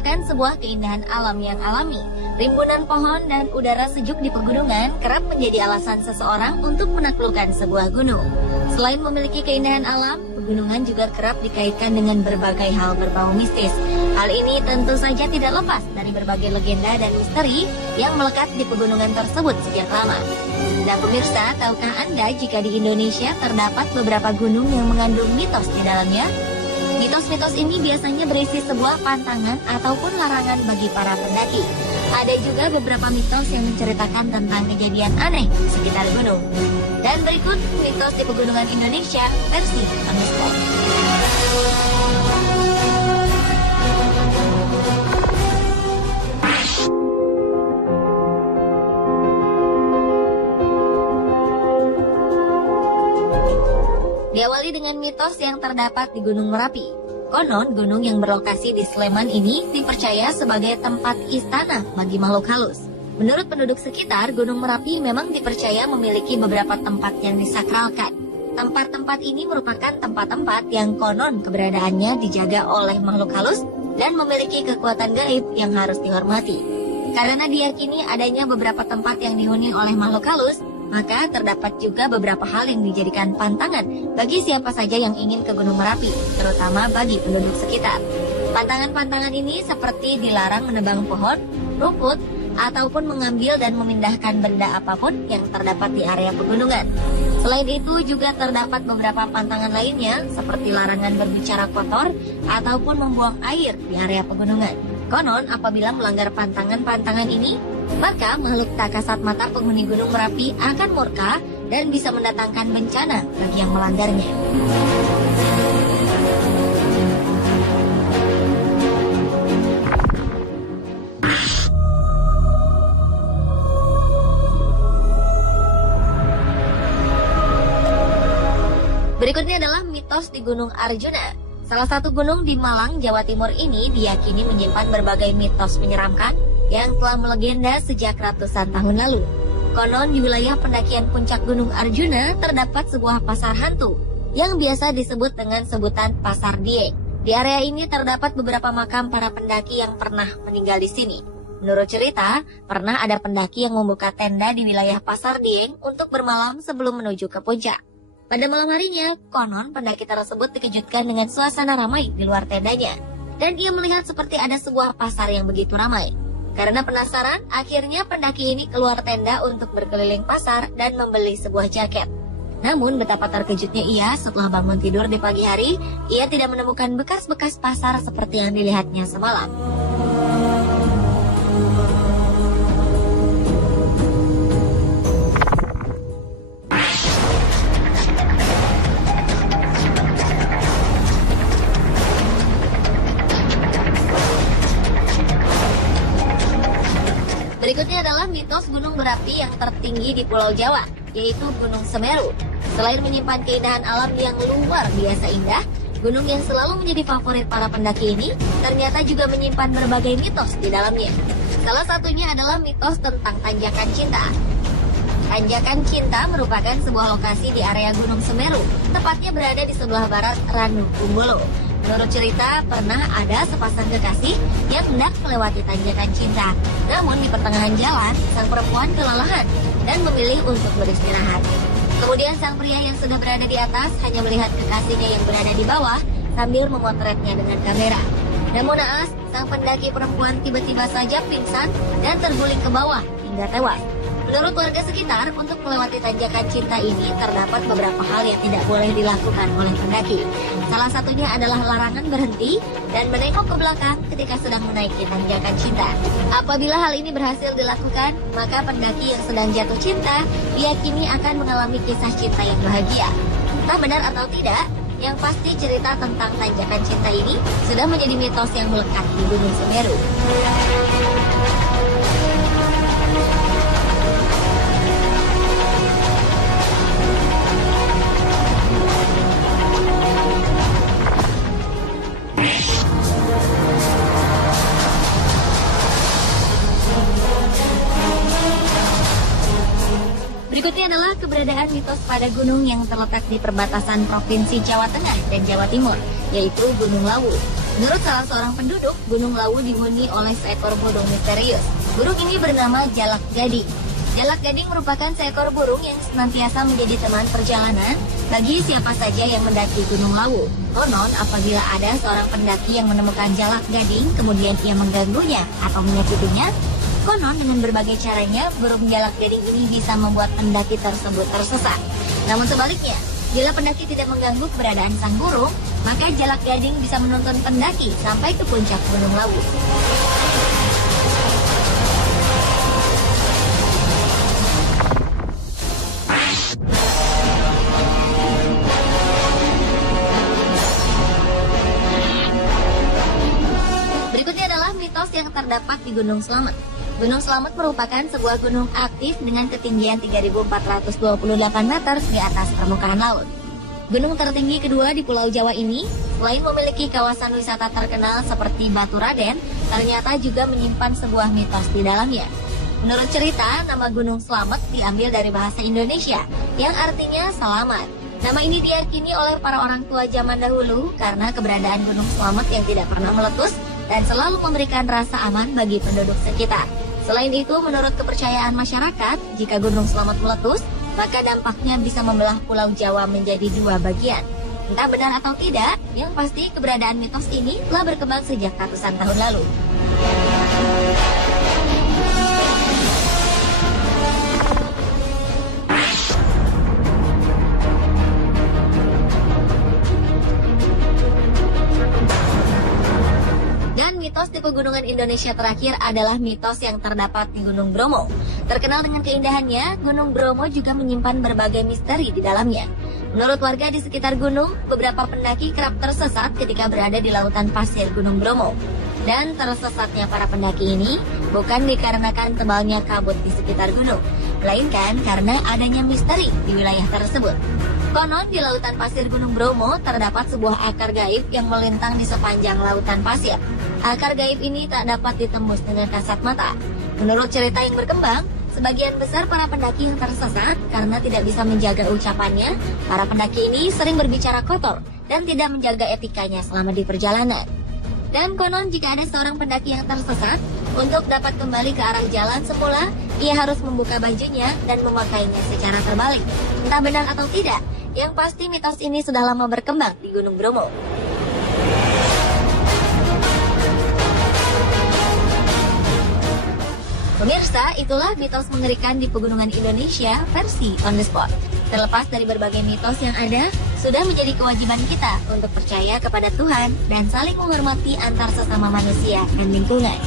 merupakan sebuah keindahan alam yang alami. Rimbunan pohon dan udara sejuk di pegunungan kerap menjadi alasan seseorang untuk menaklukkan sebuah gunung. Selain memiliki keindahan alam, pegunungan juga kerap dikaitkan dengan berbagai hal berbau mistis. Hal ini tentu saja tidak lepas dari berbagai legenda dan misteri yang melekat di pegunungan tersebut sejak lama. Nah pemirsa, tahukah Anda jika di Indonesia terdapat beberapa gunung yang mengandung mitos di dalamnya? Mitos-mitos ini biasanya berisi sebuah pantangan ataupun larangan bagi para pendaki. Ada juga beberapa mitos yang menceritakan tentang kejadian aneh di sekitar gunung. Dan berikut mitos di pegunungan Indonesia versi Anusport. Diawali dengan mitos yang terdapat di Gunung Merapi. Konon, gunung yang berlokasi di Sleman ini dipercaya sebagai tempat istana bagi makhluk halus. Menurut penduduk sekitar, Gunung Merapi memang dipercaya memiliki beberapa tempat yang disakralkan. Tempat-tempat ini merupakan tempat-tempat yang konon keberadaannya dijaga oleh makhluk halus dan memiliki kekuatan gaib yang harus dihormati. Karena diyakini adanya beberapa tempat yang dihuni oleh makhluk halus, maka terdapat juga beberapa hal yang dijadikan pantangan bagi siapa saja yang ingin ke Gunung Merapi, terutama bagi penduduk sekitar. Pantangan-pantangan ini seperti dilarang menebang pohon, rumput, ataupun mengambil dan memindahkan benda apapun yang terdapat di area pegunungan. Selain itu juga terdapat beberapa pantangan lainnya seperti larangan berbicara kotor ataupun membuang air di area pegunungan. Konon apabila melanggar pantangan-pantangan ini, maka makhluk tak kasat mata penghuni Gunung Merapi akan murka dan bisa mendatangkan bencana bagi yang melanggarnya. Berikutnya adalah mitos di Gunung Arjuna. Salah satu gunung di Malang, Jawa Timur ini diyakini menyimpan berbagai mitos menyeramkan yang telah melegenda sejak ratusan tahun lalu. Konon di wilayah pendakian puncak Gunung Arjuna terdapat sebuah pasar hantu yang biasa disebut dengan sebutan Pasar Dieng. Di area ini terdapat beberapa makam para pendaki yang pernah meninggal di sini. Menurut cerita, pernah ada pendaki yang membuka tenda di wilayah Pasar Dieng untuk bermalam sebelum menuju ke puncak. Pada malam harinya, konon pendaki tersebut dikejutkan dengan suasana ramai di luar tendanya. Dan ia melihat seperti ada sebuah pasar yang begitu ramai. Karena penasaran, akhirnya pendaki ini keluar tenda untuk berkeliling pasar dan membeli sebuah jaket. Namun betapa terkejutnya ia setelah bangun tidur di pagi hari, ia tidak menemukan bekas-bekas pasar seperti yang dilihatnya semalam. Berikutnya adalah mitos gunung berapi yang tertinggi di Pulau Jawa, yaitu Gunung Semeru. Selain menyimpan keindahan alam yang luar biasa indah, gunung yang selalu menjadi favorit para pendaki ini ternyata juga menyimpan berbagai mitos di dalamnya. Salah satunya adalah mitos tentang Tanjakan Cinta. Tanjakan Cinta merupakan sebuah lokasi di area Gunung Semeru, tepatnya berada di sebelah barat Ranu Kumbolo. Menurut cerita, pernah ada sepasang kekasih yang hendak melewati Tanjakan Cinta. Namun di pertengahan jalan, sang perempuan kelelahan dan memilih untuk beristirahat. Kemudian sang pria yang sudah berada di atas hanya melihat kekasihnya yang berada di bawah sambil memotretnya dengan kamera. Namun naas, sang pendaki perempuan tiba-tiba saja pingsan dan terguling ke bawah hingga tewas. Menurut warga sekitar, untuk melewati Tanjakan Cinta ini terdapat beberapa hal yang tidak boleh dilakukan oleh pendaki. Salah satunya adalah larangan berhenti dan menengok ke belakang ketika sedang menaiki Tanjakan Cinta. Apabila hal ini berhasil dilakukan, maka pendaki yang sedang jatuh cinta diyakini akan mengalami kisah cinta yang bahagia. Entah benar atau tidak, yang pasti cerita tentang Tanjakan Cinta ini sudah menjadi mitos yang melekat di Gunung Semeru. Berikutnya adalah keberadaan mitos pada gunung yang terletak di perbatasan Provinsi Jawa Tengah dan Jawa Timur, yaitu Gunung Lawu. Menurut salah seorang penduduk, Gunung Lawu dihuni oleh seekor burung misterius. Burung ini bernama Jalak Gading. Jalak Gading merupakan seekor burung yang senantiasa menjadi teman perjalanan bagi siapa saja yang mendaki Gunung Lawu. Konon, apabila ada seorang pendaki yang menemukan Jalak Gading, kemudian ia mengganggunya atau menyakitinya, konon dengan berbagai caranya, burung Jalak Gading ini bisa membuat pendaki tersebut tersesat. Namun sebaliknya, bila pendaki tidak mengganggu keberadaan sang burung, maka Jalak Gading bisa menuntun pendaki sampai ke puncak Gunung Lawu. Berikutnya adalah mitos yang terdapat di Gunung Slamet. Gunung Slamet merupakan sebuah gunung aktif dengan ketinggian 3.428 meter di atas permukaan laut. Gunung tertinggi kedua di Pulau Jawa ini, selain memiliki kawasan wisata terkenal seperti Batu Raden, ternyata juga menyimpan sebuah mitos di dalamnya. Menurut cerita, nama Gunung Slamet diambil dari bahasa Indonesia, yang artinya selamat. Nama ini diyakini oleh para orang tua zaman dahulu karena keberadaan Gunung Slamet yang tidak pernah meletus dan selalu memberikan rasa aman bagi penduduk sekitar. Selain itu, menurut kepercayaan masyarakat, jika Gunung Slamet meletus, maka dampaknya bisa membelah Pulau Jawa menjadi dua bagian. Entah benar atau tidak, yang pasti keberadaan mitos ini telah berkembang sejak ratusan tahun lalu. Dan mitos di pegunungan Indonesia terakhir adalah mitos yang terdapat di Gunung Bromo. Terkenal dengan keindahannya, Gunung Bromo juga menyimpan berbagai misteri di dalamnya. Menurut warga di sekitar gunung, beberapa pendaki kerap tersesat ketika berada di lautan pasir Gunung Bromo. Dan tersesatnya para pendaki ini bukan dikarenakan tebalnya kabut di sekitar gunung, melainkan karena adanya misteri di wilayah tersebut. Konon di lautan pasir Gunung Bromo terdapat sebuah akar gaib yang melintang di sepanjang lautan pasir. Akar gaib ini tak dapat ditembus dengan kasat mata. Menurut cerita yang berkembang, sebagian besar para pendaki yang tersesat karena tidak bisa menjaga ucapannya. Para pendaki ini sering berbicara kotor dan tidak menjaga etikanya selama di perjalanan. Dan konon jika ada seorang pendaki yang tersesat, untuk dapat kembali ke arah jalan semula, ia harus membuka bajunya dan memakainya secara terbalik. Entah benar atau tidak, yang pasti mitos ini sudah lama berkembang di Gunung Bromo. Pemirsa, itulah mitos mengerikan di pegunungan Indonesia versi on the spot. Terlepas dari berbagai mitos yang ada, sudah menjadi kewajiban kita untuk percaya kepada Tuhan dan saling menghormati antar sesama manusia dan lingkungan.